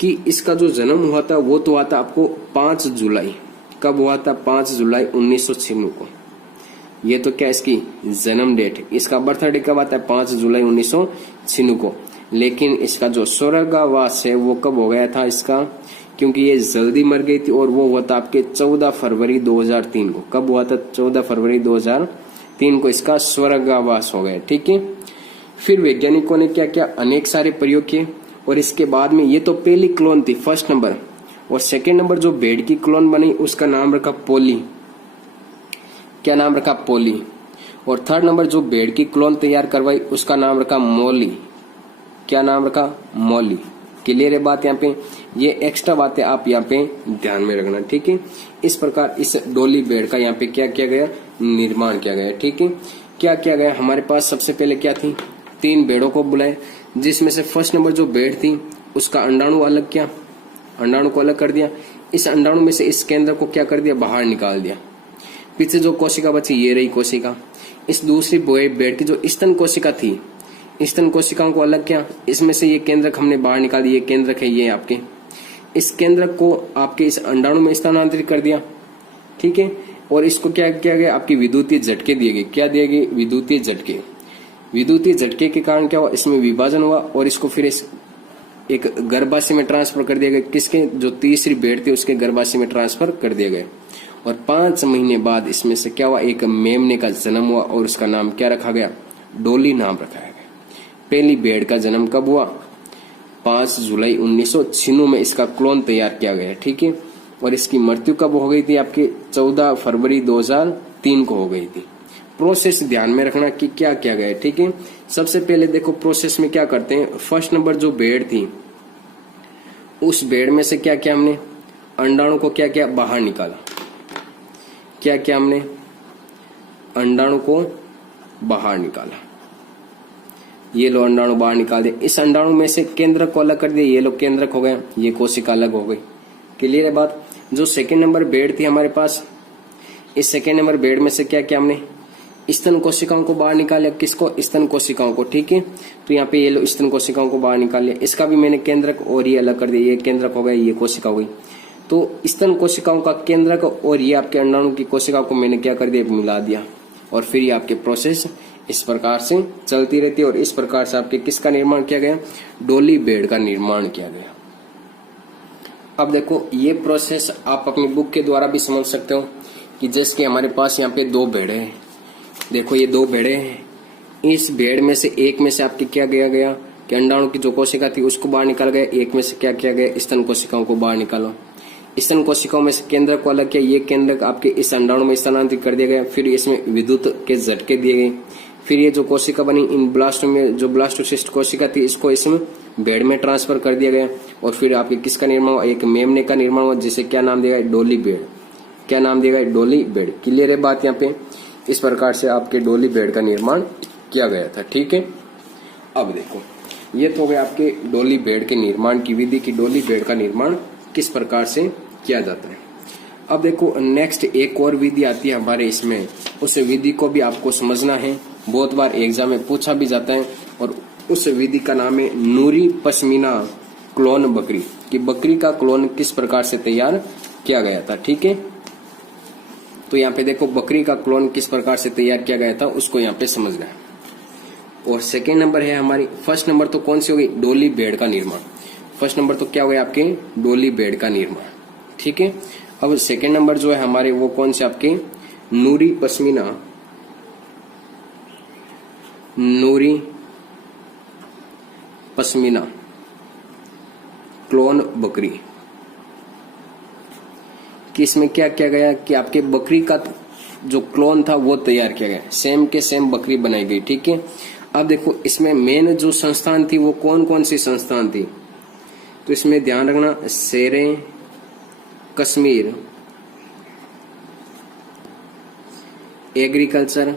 कि इसका जो जन्म हुआ था वो तो हुआ था आपको 5 जुलाई। कब हुआ था? 5 जुलाई 1996 को। ये तो क्या इसकी जन्म डेट, इसका बर्थडे कब आता है? 5 जुलाई 1996 को। लेकिन इसका जो स्वर्गवास है वो कब हो गया था इसका? क्योंकि ये जल्दी मर गई थी, और वो हुआ था आपके 14 फरवरी 2003 को। कब हुआ था? 14 फरवरी 2003 को इसका स्वर्गवास हो गया। ठीक है। फिर वैज्ञानिकों ने क्या किया? अनेक सारे प्रयोग किए, और इसके बाद में ये तो पहली क्लोन थी, फर्स्ट नंबर। और सेकेंड नंबर जो भेड़ की क्लोन बनी उसका नाम रखा पोली। क्या नाम रखा? पोली। और थर्ड नंबर जो भेड़ की क्लोन तैयार करवाई उसका नाम रखा मोली। क्या नाम रखा? मोली। क्लियर है बात? यहाँ पे ये एक्स्ट्रा बातें आप यहाँ पे ध्यान में रखना। ठीक है। इस प्रकार इस डोली भेड़ का यहाँ पे क्या किया गया? निर्माण किया गया। ठीक है। क्या किया गया? हमारे पास सबसे पहले क्या थी? 3 भेड़ों को बुलाए, जिसमें से फर्स्ट नंबर जो भेड़ थी उसका अंडाणु अलग किया, अंडाणु को अलग कर दिया। इस अंडाणु में से इस केंद्र को क्या कर दिया? बाहर निकाल दिया। पीछे जो कोशिका बची ये रही कोशिका। इस दूसरी भेड़ की जो स्तन कोशिका थी, स्तन कोशिकाओं को अलग किया। इसमें से ये केंद्रक हमने बाहर निकाल दिया। ये केंद्रक है ये आपके, इस केंद्रक को आपके इस अंडाणु में स्थानांतरित कर दिया। ठीक है। और इसको क्या किया गया? आपकी विद्युतीय झटके दिए गए। क्या दिए गए? विद्युतीय झटके। विद्युतीय झटके के कारण क्या हुआ? इसमें विभाजन हुआ, और इसको फिर एक गर्भाशय में ट्रांसफर कर दिया गया। किसके? जो तीसरी भेड़ थी उसके गर्भाशय में ट्रांसफर कर दिया गया। और 5 महीने बाद इसमें से क्या हुआ? एक मेमने का जन्म हुआ, और उसका नाम क्या रखा गया? डोली नाम रखा गया। पहली भेड़ का जन्म कब हुआ? 5 जुलाई 1996 में इसका क्लोन तैयार किया गया। ठीक है। और इसकी मृत्यु कब हो गई थी? आपके 14 फरवरी 2003 को हो गई थी। प्रोसेस ध्यान में रखना कि क्या किया गया। ठीक है। सबसे पहले देखो प्रोसेस में क्या करते हैं। फर्स्ट नंबर जो भेड़ थी उस भेड़ में से क्या किया हमने, अंडाणु को क्या किया, बाहर निकाला। क्या किया हमने, अंडाणु को बाहर निकाला। ये लो अंडाणु बाहर निकाल दिया। इस अंडाणु में से केंद्रक को अलग कर दिया, ये लो केंद्रक हो गया, ये कोशिका अलग हो गई। क्लियर है बात। जो सेकेंड नंबर बेड थी हमारे पास, इस सेकेंड नंबर बेड में से क्या किया हमने, स्तन कोशिकाओं को बाहर निकाल लिया। किसको, स्तन कोशिकाओं को। ठीक है, तो यहाँ पे ये लो स्तन कोशिकाओं को बाहर निकाल लिया। इसका भी मैंने केंद्रक और ये अलग कर दिया, ये केंद्रक हो गया, ये कोशिका हो गई। तो स्तन कोशिकाओं का केंद्रक और ये आपके अंडाणु की कोशिकाओं को मैंने क्या कर दिया, मिला दिया। और फिर ये आपके प्रोसेस इस प्रकार से चलती रहती है। और इस प्रकार से आपके किसका निर्माण किया गया, डोली बेड का निर्माण किया गया। अब देखो ये प्रोसेस आप अपनी बुक के द्वारा भी समझ सकते हो कि जैसे कि हमारे पास यहाँ पे 2 भेड़े हैं। देखो ये 2 भेड़े हैं। इस भेड़ में से एक में से आपके क्या किया गया कि अंडाणु की जो कोशिका थी उसको बाहर निकाल गया। एक में से क्या किया गया, स्तन कोशिकाओं को बाहर निकालो। स्तन कोशिकाओं में से केंद्रक को अलग किया। ये केंद्रक आपके इस अंडाणु में स्थानांतरित कर दिया गया। फिर इसमें विद्युत के झटके दिए गए। फिर ये जो कोशिका बनी इन ब्लास्ट में, जो ब्लास्टोसिस्ट कोशिका थी, इसको इसमें भेड़ में ट्रांसफर कर दिया गया। और फिर आपके किसका निर्माण हुआ, एक मेमने का निर्माण हुआ, जिसे क्या नाम दिया गया, डोली बेड। क्या नाम दिया गया, डोली बेड। क्लियर है बात। यहाँ पे इस प्रकार से आपके डोली बेड का निर्माण किया गया था। ठीक है, अब देखो ये तो हो गया आपके डोली बेड के निर्माण की विधि की डोली बेड का निर्माण किस प्रकार से किया जाता है। अब देखो नेक्स्ट एक और विधि आती है हमारे इसमें, उस विधि को भी आपको समझना है। बहुत बार एग्जाम में पूछा भी जाता है। और उस विधि का नाम है नूरी पश्मीना क्लोन बकरी, कि बकरी का क्लोन किस प्रकार से तैयार किया गया था। ठीक है, तो यहाँ पे देखो बकरी का क्लोन किस प्रकार से तैयार किया गया था उसको यहाँ पे समझना है। और सेकेंड नंबर है हमारी, फर्स्ट नंबर तो कौन सी होगी, डोली बेड का निर्माण। फर्स्ट नंबर तो क्या हो गया आपके, डोली बेड का निर्माण। ठीक है, अब सेकेंड नंबर जो है हमारे वो कौन से आपके, नूरी पश्मीना, नूरी पश्मीना क्लोन बकरी। कि इसमें क्या किया गया कि आपके बकरी का जो क्लोन था वो तैयार किया गया, सेम के सेम बकरी बनाई गई। ठीक है, अब देखो इसमें मेन जो संस्थान थी वो कौन कौन सी संस्थान थी, तो इसमें ध्यान रखना, शेरे Kashmir agriculture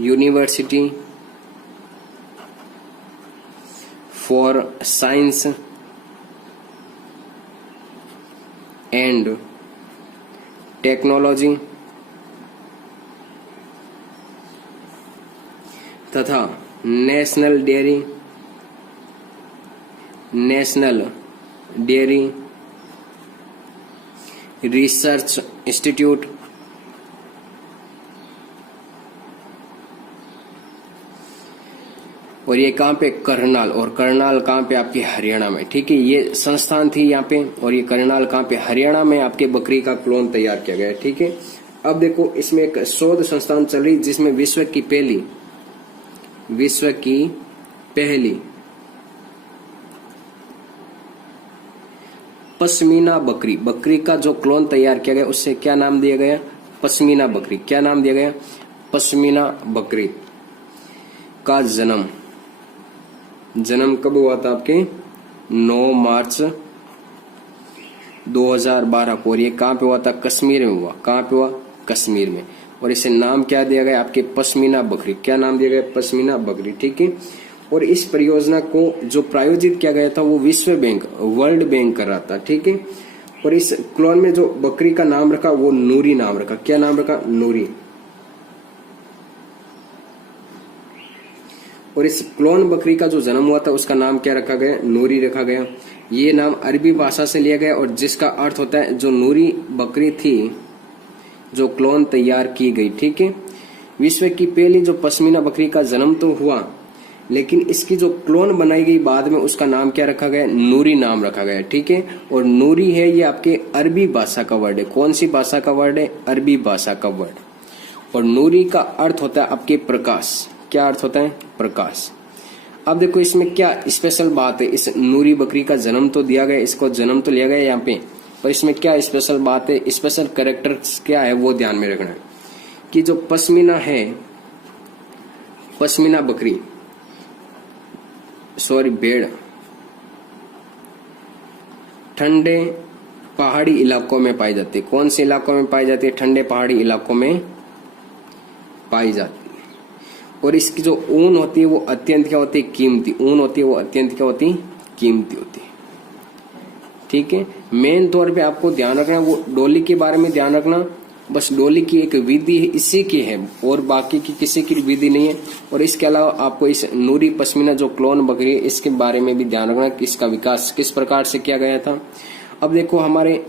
university for science and technology तथा नेशनल डेयरी रिसर्च इंस्टीट्यूट और ये कहाँ पे, करनाल। और करनाल कहाँ पे, आपके हरियाणा में। ठीक है, ये संस्थान थी यहाँ पे। और ये करनाल कहाँ पे, हरियाणा में आपके बकरी का क्लोन तैयार किया गया है। ठीक है, अब देखो इसमें एक शोध संस्थान चल रही जिसमें विश्व की पहली पश्मीना बकरी का जो क्लोन तैयार किया गया उससे क्या नाम दिया गया, पश्मीना बकरी। क्या नाम दिया गया, पश्मीना बकरी का जन्म कब हुआ था आपके, 9 मार्च 2012 को। और ये कहाँ पे हुआ था, कश्मीर में हुआ। कहाँ पे हुआ, कश्मीर में। और इसे नाम क्या दिया गया आपके, पश्मीना बकरी। क्या नाम दिया गया, पश्मीना बकरी। ठीक है, और इस परियोजना को जो प्रायोजित किया गया था वो विश्व बैंक, वर्ल्ड बैंक कर रहा था। ठीक है, और इस क्लोन में जो बकरी का नाम रखा वो नूरी नाम रखा। क्या नाम रखा, नूरी। और इस क्लोन बकरी का जो जन्म हुआ था उसका नाम क्या रखा गया, नूरी रखा गया। ये नाम अरबी भाषा से लिया गया और जिसका अर्थ होता है जो नूरी बकरी थी जो क्लोन तैयार की गई। ठीक है, विश्व की पहली जो पश्मीना बकरी का जन्म तो हुआ, लेकिन इसकी जो क्लोन बनाई गई बाद में उसका नाम क्या रखा गया, नूरी नाम रखा गया। ठीक है, और नूरी है ये आपके अरबी भाषा का वर्ड है। कौन सी भाषा का वर्ड है, अरबी भाषा का वर्ड। और नूरी का अर्थ होता है आपके प्रकाश। क्या अर्थ होता है, प्रकाश। अब देखो इसमें क्या स्पेशल बात है, इस नूरी बकरी का जन्म तो दिया गया, इसको जन्म तो लिया गया यहाँ पे, पर इसमें क्या स्पेशल बात है, स्पेशल कैरेक्टर्स क्या है वो ध्यान में रखना है कि जो पश्मीना है, पश्मीना बकरी, भेड़ ठंडे पहाड़ी इलाकों में पाई जाती है। कौन से इलाकों में पाई जाती है? ठंडे पहाड़ी इलाकों में पाई जाती है। और इसकी जो ऊन होती है वो अत्यंत क्या होती है? कीमती ऊन होती है, वो अत्यंत क्या होती है? कीमती होती है। ठीक है, मेन तौर पे आपको ध्यान रखना वो डोली के बारे में ध्यान रखना। बस डोली की एक विधि है, इसी की है, और बाकी की किसी की विधि नहीं है। और इसके अलावा आपको इस नूरी पश्मीना जो क्लोन बकरी है इसके बारे में भी ध्यान रखना कि इसका विकास किस प्रकार से किया गया था। अब देखो हमारे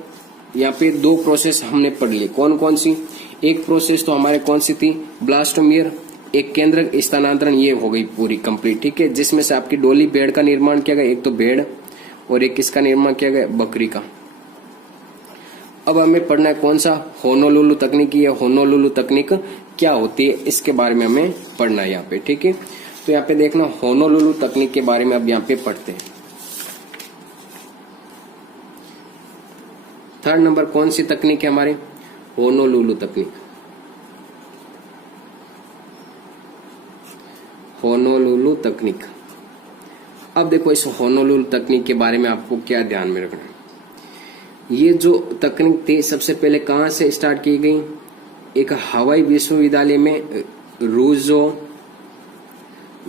यहाँ पे दो प्रोसेस हमने पढ़ ली। कौन कौन सी? एक प्रोसेस तो हमारे कौन सी थी? ब्लास्टोमियर, एक केंद्रक स्थानांतरण, ये हो गई पूरी कंप्लीट। ठीक है, जिसमें से आपकी डोली भेड़ का निर्माण किया गया, एक तो भेड़ और एक किसका निर्माण किया गया? बकरी का। अब हमें पढ़ना है कौन सा? होनोलुलु तकनीक। ये होनोलुलु तकनीक क्या होती है इसके बारे में हमें पढ़ना है यहाँ पे। ठीक है, तो यहाँ पे देखना होनोलुलु तकनीक के बारे में अब यहाँ पे पढ़ते हैं। थर्ड नंबर कौन सी तकनीक है हमारे? होनोलुलु तकनीक। होनोलुलु तकनीक। अब देखो इस होनोलुलु तकनीक के बारे में आपको क्या ध्यान में रखना है। ये जो तकनीक थी सबसे पहले कहां से स्टार्ट की गई? एक हवाई विश्वविद्यालय में रूजो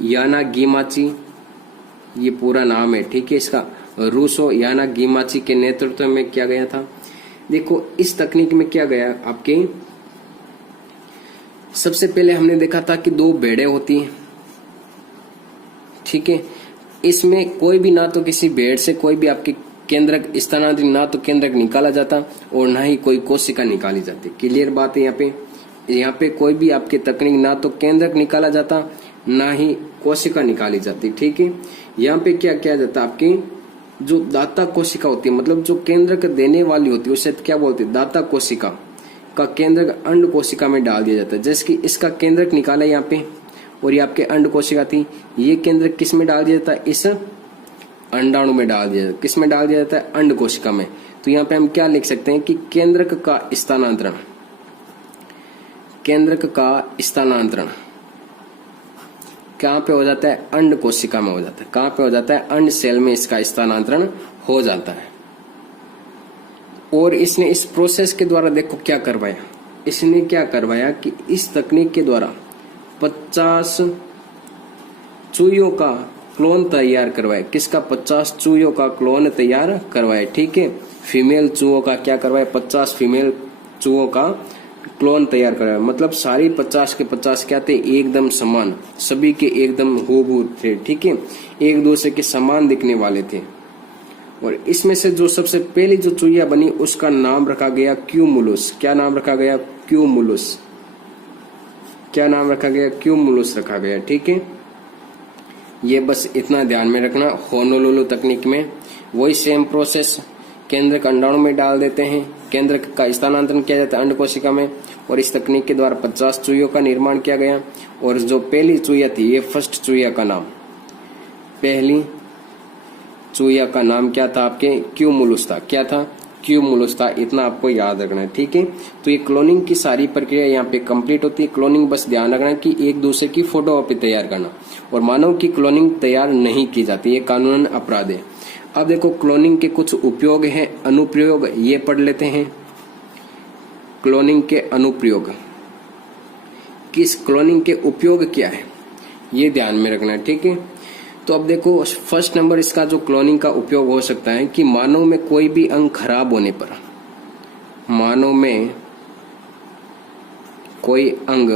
यानागिमाची, ये पूरा नाम है। ठीक है, इसका रूसो यानागिमाची के नेतृत्व में किया गया था। देखो इस तकनीक में क्या गया आपके, सबसे पहले हमने देखा था कि दो भेड़ें होती हैं। ठीक है, इसमें कोई भी ना तो किसी भेड़ से कोई भी आपके केंद्रक स्थानांतरित, ना तो केंद्रक निकाला जाता और ना ही कोई कोशिका निकाली जाती। क्लियर बात है यहाँ पे कोई भी आपकी तकनीक ना तो केंद्रक निकाला जाता ना ही कोशिका निकाली जाती। ठीक है, यहाँ पे क्या किया जाता? आपकी जो दाता कोशिका होती है, मतलब जो केंद्रक देने वाली होती है, उसे क्या बोलते हैं? दाता कोशिका का केंद्रक अंड कोशिका में डाल दिया जाता है। जैसे कि इसका केंद्रक निकाला यहाँ पे और ये आपके अंड कोशिका थी, ये केंद्रक किस में डाल दिया जाता है? इस अंडाणु में डाल दिया जाता है। किस में डाल दिया जाता है? अंड कोशिका में। तो यहाँ पे हम क्या लिख सकते हैं कि केंद्रक का स्थानांतरण, केंद्रक का स्थानांतरण कहाँ पे हो जाता है? अंड कोशिका में हो जाता है। कहाँ पे हो जाता है? अंड सेल में इसका स्थानांतरण हो जाता है। और इसने इस प्रोसेस के द्वारा देखो क्या करवाया, इसने क्या करवाया कि इस तकनीक के द्वारा 50 चूहियों का क्लोन तैयार करवाए। किसका? 50 चूहियों का क्लोन तैयार करवाए। ठीक है, फीमेल चूहों का क्या करवाए? 50 फीमेल चूहों का क्लोन तैयार करवाए। मतलब सारी 50 के 50 क्या थे? एकदम समान, सभी के एकदम हूबहू थे। ठीक है, एक दूसरे के समान दिखने वाले थे। और इसमें से जो सबसे पहली जो चूहिया बनी उसका नाम रखा गया क्यूमुलुस। क्या नाम रखा गया? क्यूमुलुस। क्या नाम रखा गया? क्यूमुलुस रखा गया। ठीक है, ये बस इतना ध्यान में रखना। होनोलुलु तकनीक में वही सेम प्रोसेस, केंद्रक अंडाणु में डाल देते हैं, केंद्रक का स्थानांतरण किया जाता है अंड कोशिका में, और इस तकनीक के द्वारा 50 चूहियों का निर्माण किया गया। और जो पहली चूहिया थी, ये फर्स्ट चूहिया का नाम, पहली चूहिया का नाम क्या था? आपके क्यूमुलुस था। क्या था? क्यूमुलुस था। इतना आपको याद रखना है। ठीक है, तो ये क्लोनिंग की सारी प्रक्रिया यहाँ पे कंप्लीट होती है। क्लोनिंग बस ध्यान रखना कि एक दूसरे की फोटोकॉपी तैयार करना, और मानव की क्लोनिंग तैयार नहीं की जाती, ये कानूनन अपराध है। अब देखो क्लोनिंग के कुछ उपयोग हैं, अनुप्रयोग, ये पढ़ लेते हैं। क्लोनिंग के अनुप्रयोग, किस क्लोनिंग के उपयोग क्या है, ये ध्यान में रखना है। ठीक है, तो अब देखो फर्स्ट नंबर इसका जो क्लोनिंग का उपयोग हो सकता है कि मानव में कोई भी अंग खराब होने पर, मानव में कोई अंग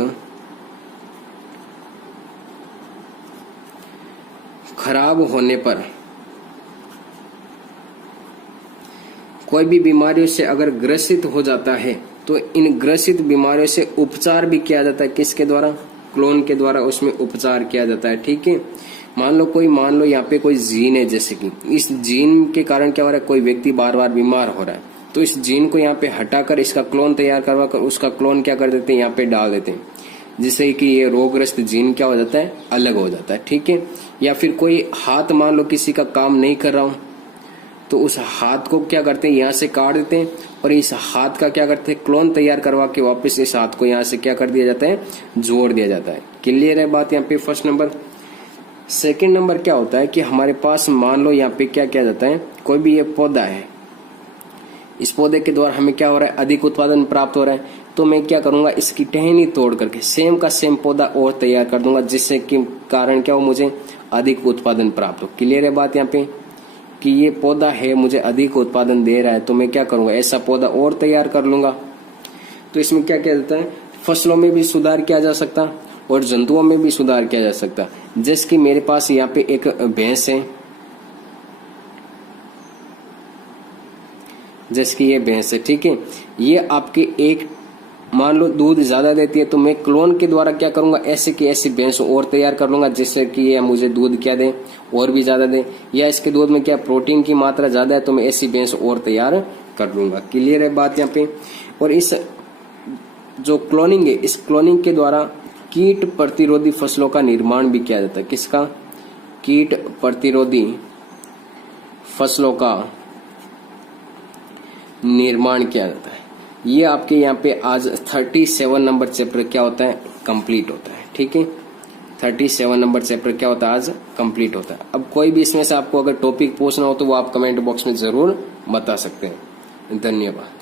खराब होने पर, कोई भी बीमारियों से अगर ग्रसित हो जाता है तो इन ग्रसित बीमारियों से उपचार भी किया जाता है। किसके द्वारा? क्लोन के द्वारा उसमें उपचार किया जाता है। ठीक है, मान लो यहाँ पे कोई जीन है, जैसे कि इस जीन के कारण क्या हो रहा है? कोई व्यक्ति बार बार बीमार हो रहा है, तो इस जीन को यहाँ पे हटाकर इसका क्लोन तैयार करवा कर उसका क्लोन क्या कर देते हैं? यहाँ पे डाल देते हैं, जिससे कि ये रोगग्रस्त जीन क्या हो जाता है? अलग हो जाता है। ठीक है, या फिर कोई हाथ, मान लो किसी का काम नहीं कर रहा हूं, तो उस हाथ को क्या करते हैं? यहाँ से काट देते हैं और इस हाथ का क्या करते हैं? क्लोन तैयार करवा के वापस इस हाथ को यहाँ से क्या कर दिया जाता है? जोड़ दिया जाता है। क्लियर है बात यहाँ पे? First number. सेकंड नंबर क्या होता है कि हमारे पास मान लो यहाँ पे क्या किया जाता है, कोई भी ये पौधा है, इस पौधे के द्वारा हमें क्या हो रहा है, अधिक उत्पादन प्राप्त हो रहा है। तो मैं क्या करूंगा, इसकी टहनी तोड़ करके सेम का सेम पौधा और तैयार कर दूंगा, जिससे कि कारण क्या हो, मुझे अधिक उत्पादन प्राप्त हो। क्लियर है बात यहाँ पे कि ये पौधा है मुझे अधिक उत्पादन दे रहा है, तो मैं क्या करूंगा, ऐसा पौधा और तैयार कर लूंगा। तो इसमें क्या किया जाता है, फसलों में भी सुधार किया जा सकता और जंतुओं में भी सुधार किया जा सकता। जैसे कि मेरे पास यहाँ पे एक भैंस है, जैसे कि ये भैंस है, ठीक है, ये आपके एक मान लो दूध ज्यादा देती है, तो मैं क्लोन के द्वारा क्या करूंगा, ऐसे की ऐसी भैंस और तैयार कर लूंगा, जिससे कि ये मुझे दूध क्या दे, और भी ज्यादा दे, या इसके दूध में क्या प्रोटीन की मात्रा ज्यादा है, तो मैं ऐसी भैंस और तैयार कर लूंगा। क्लियर है बात यहाँ पे। और इस जो क्लोनिंग है, इस क्लोनिंग के द्वारा कीट प्रतिरोधी फसलों का निर्माण भी किया जाता है। किसका, कीट प्रतिरोधी फसलों का निर्माण किया जाता है। ये आपके यहाँ पे आज 37 नंबर चैप्टर क्या होता है, कंप्लीट होता है। ठीक है, 37 नंबर चैप्टर क्या होता है, आज कंप्लीट होता है। अब कोई भी इसमें से आपको अगर टॉपिक पूछना हो तो वो आप कमेंट बॉक्स में जरूर बता सकते हैं। धन्यवाद।